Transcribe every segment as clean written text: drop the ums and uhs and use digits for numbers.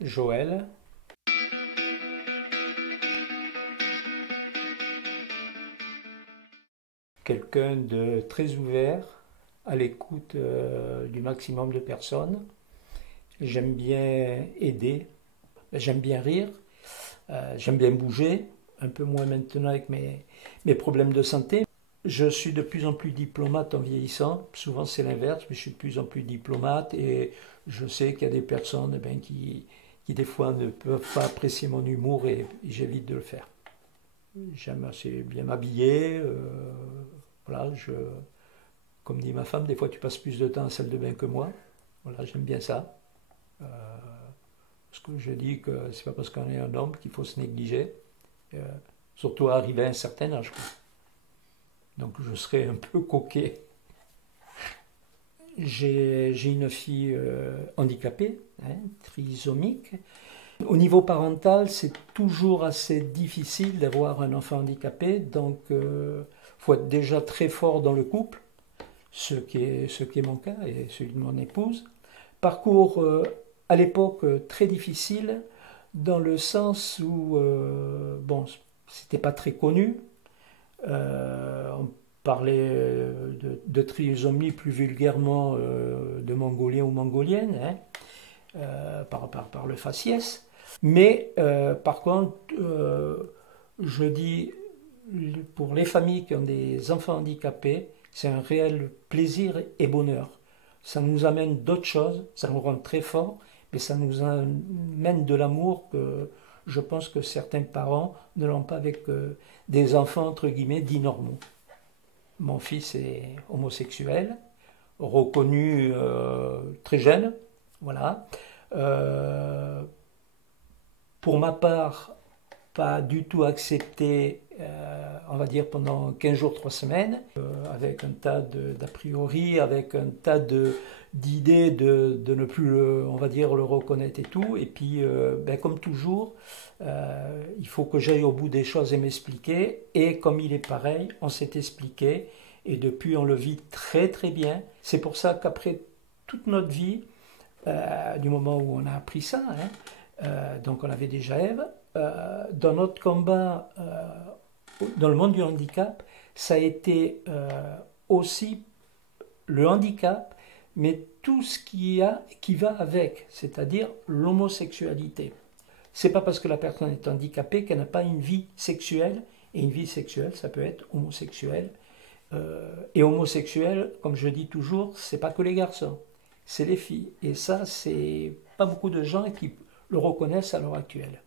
Joël, quelqu'un de très ouvert, à l'écoute du maximum de personnes. J'aime bien aider, j'aime bien rire, j'aime bien bouger, un peu moins maintenant avec mes problèmes de santé. Je suis de plus en plus diplomate en vieillissant. Souvent c'est l'inverse, mais je suis de plus en plus diplomate et je sais qu'il y a des personnes qui des fois ne peuvent pas apprécier mon humour et j'évite de le faire. J'aime assez bien m'habiller. Voilà, comme dit ma femme, des fois tu passes plus de temps à la salle de bain que moi. Voilà, j'aime bien ça. Euh, Parce que je dis que c'est pas parce qu'on est un homme qu'il faut se négliger. Euh, Surtout arrivé à un certain âge. Donc je serais un peu coquet. J'ai une fille handicapée, hein, trisomique. Au niveau parental, c'est toujours assez difficile d'avoir un enfant handicapé, donc il faut être déjà très fort dans le couple, ce qui est mon cas et celui de mon épouse. Parcours à l'époque très difficile, dans le sens où, bon, c'était pas très connu. On parlait de trisomie plus vulgairement de mongolien ou mongolienne, hein, par le faciès. Mais par contre, je dis pour les familles qui ont des enfants handicapés, c'est un réel plaisir et bonheur. Ça nous amène d'autres choses, ça nous rend très forts, mais ça nous amène de l'amour que je pense que certains parents ne l'ont pas avec des enfants entre guillemets dits normaux. Mon fils est homosexuel, reconnu très jeune, voilà. Euh, pour ma part, pas du tout accepté, on va dire, pendant 15 jours, 3 semaines, avec un tas d'a priori, avec un tas d'idées de ne plus, on va dire, le reconnaître et tout. Et puis, ben, comme toujours, il faut que j'aille au bout des choses et m'expliquer. Et comme il est pareil, on s'est expliqué. Et depuis, on le vit très très bien. C'est pour ça qu'après toute notre vie, du moment où on a appris ça, hein, donc on avait déjà Ève, dans notre combat dans le monde du handicap, ça a été aussi le handicap, mais tout ce qui va avec, c'est-à-dire l'homosexualité. C'est pas parce que la personne est handicapée qu'elle n'a pas une vie sexuelle, et une vie sexuelle, ça peut être homosexuel. Et homosexuel, comme je dis toujours, c'est pas que les garçons, c'est les filles. Et ça, c'est pas beaucoup de gens qui le reconnaissent à l'heure actuelle.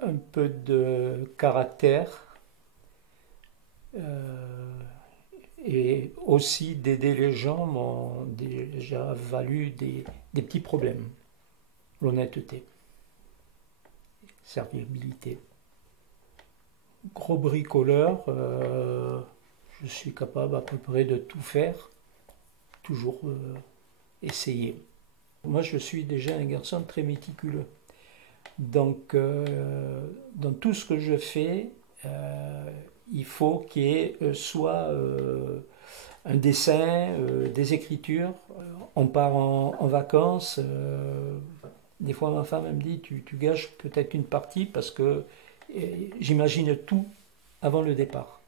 Un peu de caractère euh, et aussi d'aider les gens m'ont déjà valu des petits problèmes. L'honnêteté, serviabilité. Gros bricoleur, je suis capable à peu près de tout faire, toujours essayer. Moi, je suis déjà un garçon très méticuleux. Donc, dans tout ce que je fais, il faut qu'il y ait soit un dessin, des écritures. On part en vacances. Des fois, ma femme elle me dit tu gâches peut-être une partie parce que j'imagine tout avant le départ.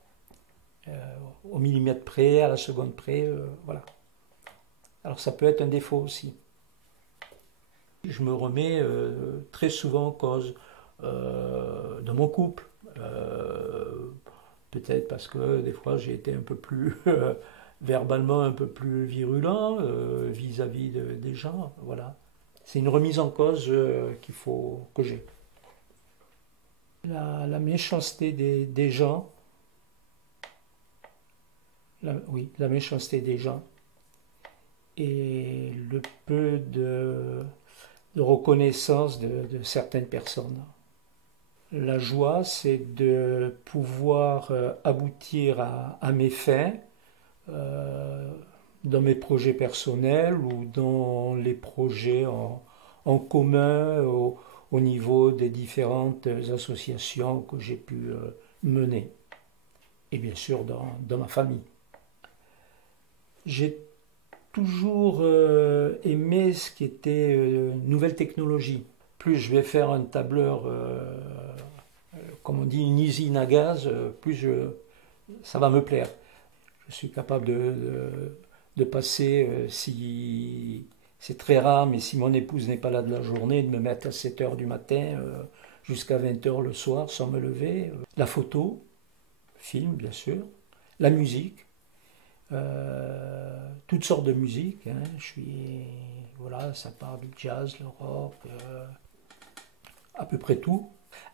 Au millimètre près, à la seconde près, voilà. Alors, ça peut être un défaut aussi. Je me remets très souvent en cause dans mon couple. Peut-être parce que des fois j'ai été un peu plus verbalement un peu plus virulent vis-à-vis des gens. Voilà. C'est une remise en cause qu'il faut que j'ai. La méchanceté des gens, oui, la méchanceté des gens et le peu de reconnaissance de certaines personnes. La joie, c'est de pouvoir aboutir à mes fins euh, dans mes projets personnels ou dans les projets en commun au niveau des différentes associations que j'ai pu mener. Et bien sûr dans ma famille. J'ai toujours aimé ce qui était nouvelle technologie. Plus je vais faire un tableur, comme on dit, une usine à gaz, ça va me plaire. Je suis capable de passer, si c'est très rare, mais si mon épouse n'est pas là de la journée, de me mettre à 7 heures du matin jusqu'à 20 heures le soir sans me lever. La photo, film bien sûr, la musique, toutes sortes de musique. Hein. Voilà, ça part du jazz, le rock, à peu près tout.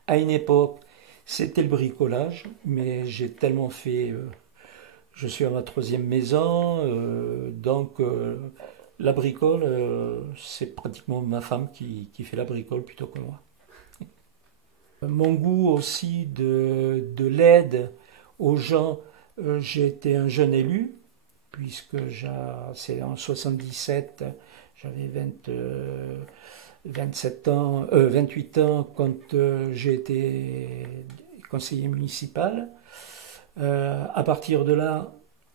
À une époque, c'était le bricolage, mais j'ai tellement fait. Je suis à ma troisième maison, donc la bricole, c'est pratiquement ma femme qui fait la bricole plutôt que moi. Mon goût aussi de l'aide aux gens, j'ai été un jeune élu, puisque c'est en 77, j'avais 27 ans, 28 ans quand j'ai été conseiller municipal. À partir de là,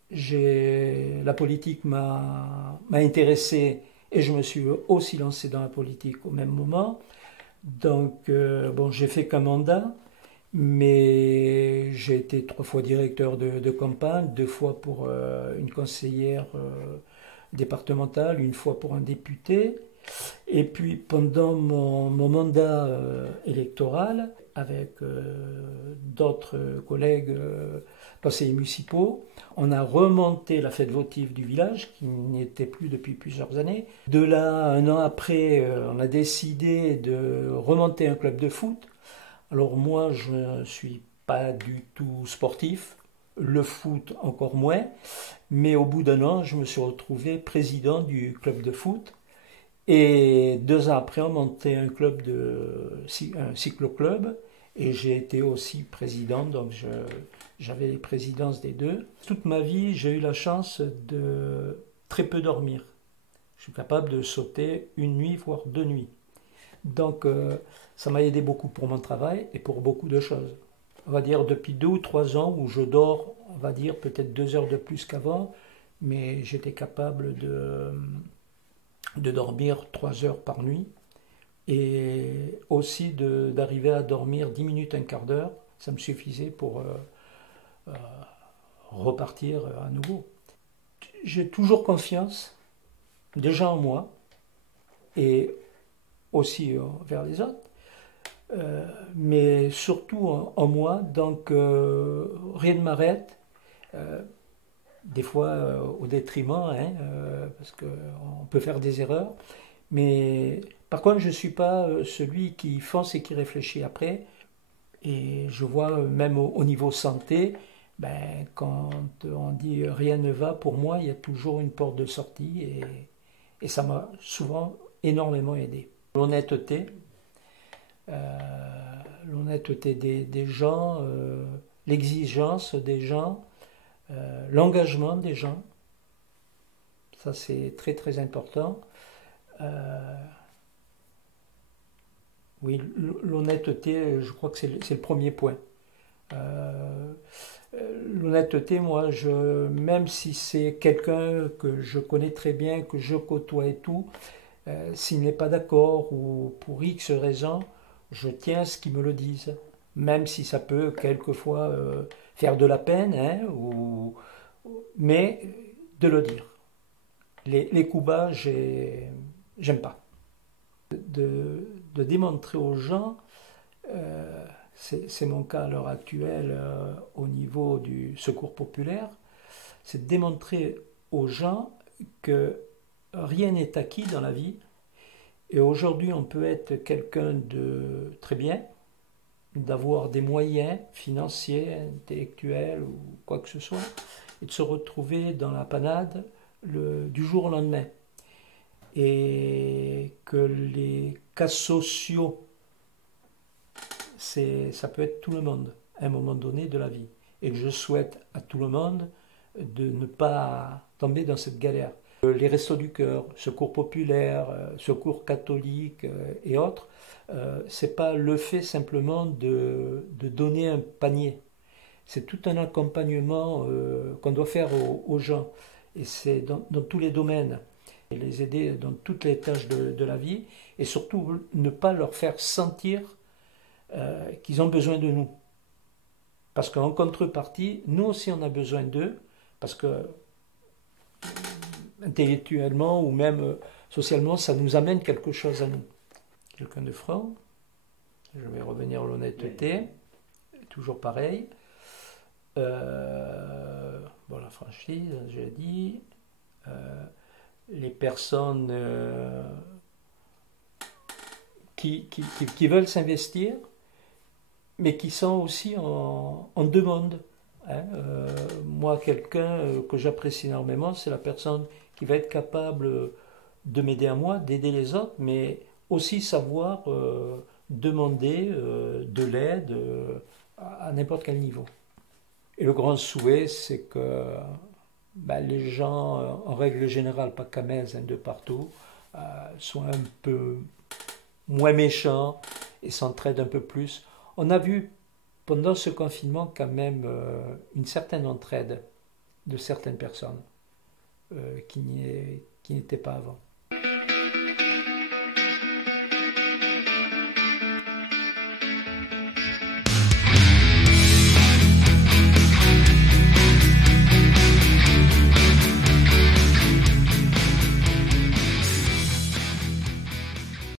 la politique m'a intéressé et je me suis aussi lancé dans la politique au même moment. Donc, bon, j'ai fait qu'un mandat, mais j'ai été 3 fois directeur de campagne, 2 fois pour une conseillère départementale, 1 fois pour un député. Et puis pendant mon mandat électoral, avec d'autres collègues conseillers municipaux, on a remonté la fête votive du village, qui n'y était plus depuis plusieurs années. De là, un an après, on a décidé de remonter un club de foot. Alors moi, je ne suis pas du tout sportif, le foot encore moins, mais au bout d'1 an, je me suis retrouvé président du club de foot. Et 2 ans après, on montait un cyclo-club et j'ai été aussi président, donc j'avais les présidences des deux. Toute ma vie, j'ai eu la chance de très peu dormir. Je suis capable de sauter 1 nuit, voire 2 nuits. Donc ça m'a aidé beaucoup pour mon travail et pour beaucoup de choses. On va dire depuis 2 ou 3 ans où je dors, on va dire peut-être 2 heures de plus qu'avant, mais j'étais capable de dormir 3 heures par nuit et aussi d'arriver à dormir 10 minutes, un quart d'heure. Ça me suffisait pour repartir à nouveau. J'ai toujours confiance, déjà en moi et aussi vers les autres, mais surtout en moi. Donc rien ne m'arrête. Des fois au détriment, hein, parce qu'on peut faire des erreurs. Mais par contre, je ne suis pas celui qui fonce et qui réfléchit après. Et je vois même au niveau santé, ben, quand on dit rien ne va, pour moi, il y a toujours une porte de sortie et ça m'a souvent énormément aidé. L'honnêteté des gens, l'exigence des gens, l'engagement des gens, ça c'est très très important. Oui, l'honnêteté, je crois que c'est le premier point. L'honnêteté, moi, même si c'est quelqu'un que je connais très bien, que je côtoie et tout, s'il n'est pas d'accord ou pour X raison, je tiens à ce qu'il me le dise. Même si ça peut quelquefois faire de la peine, hein, mais de le dire. Les coups bas, j'aime pas. De démontrer aux gens, c'est mon cas à l'heure actuelle au niveau du secours populaire, c'est de démontrer aux gens que rien n'est acquis dans la vie. Et aujourd'hui, on peut être quelqu'un de très bien, d'avoir des moyens financiers, intellectuels ou quoi que ce soit, et de se retrouver dans la panade du jour au lendemain. Et que les cas sociaux, ça peut être tout le monde, à un moment donné de la vie. Et que je souhaite à tout le monde de ne pas tomber dans cette galère. Les Restos du Cœur, Secours populaire, Secours catholique et autres, c'est pas le fait simplement de donner un panier. C'est tout un accompagnement qu'on doit faire aux gens. Et c'est dans tous les domaines, et les aider dans toutes les tâches de la vie, et surtout ne pas leur faire sentir qu'ils ont besoin de nous. Parce qu'en contrepartie, nous aussi on a besoin d'eux, parce que intellectuellement ou même socialement, ça nous amène quelque chose à nous. Quelqu'un de franc, je vais revenir à l'honnêteté, toujours pareil. Bon, la franchise, j'ai dit. Les personnes qui veulent s'investir, mais qui sont aussi en demande. Hein. Moi, quelqu'un que j'apprécie énormément, c'est la personne qui va être capable de m'aider à moi, d'aider les autres, mais aussi savoir demander de l'aide à n'importe quel niveau. Et le grand souhait, c'est que les gens, en règle générale, pas qu'à Metz, de partout, soient un peu moins méchants et s'entraident un peu plus. On a vu pendant ce confinement quand même une certaine entraide de certaines personnes qui n'étaient pas avant.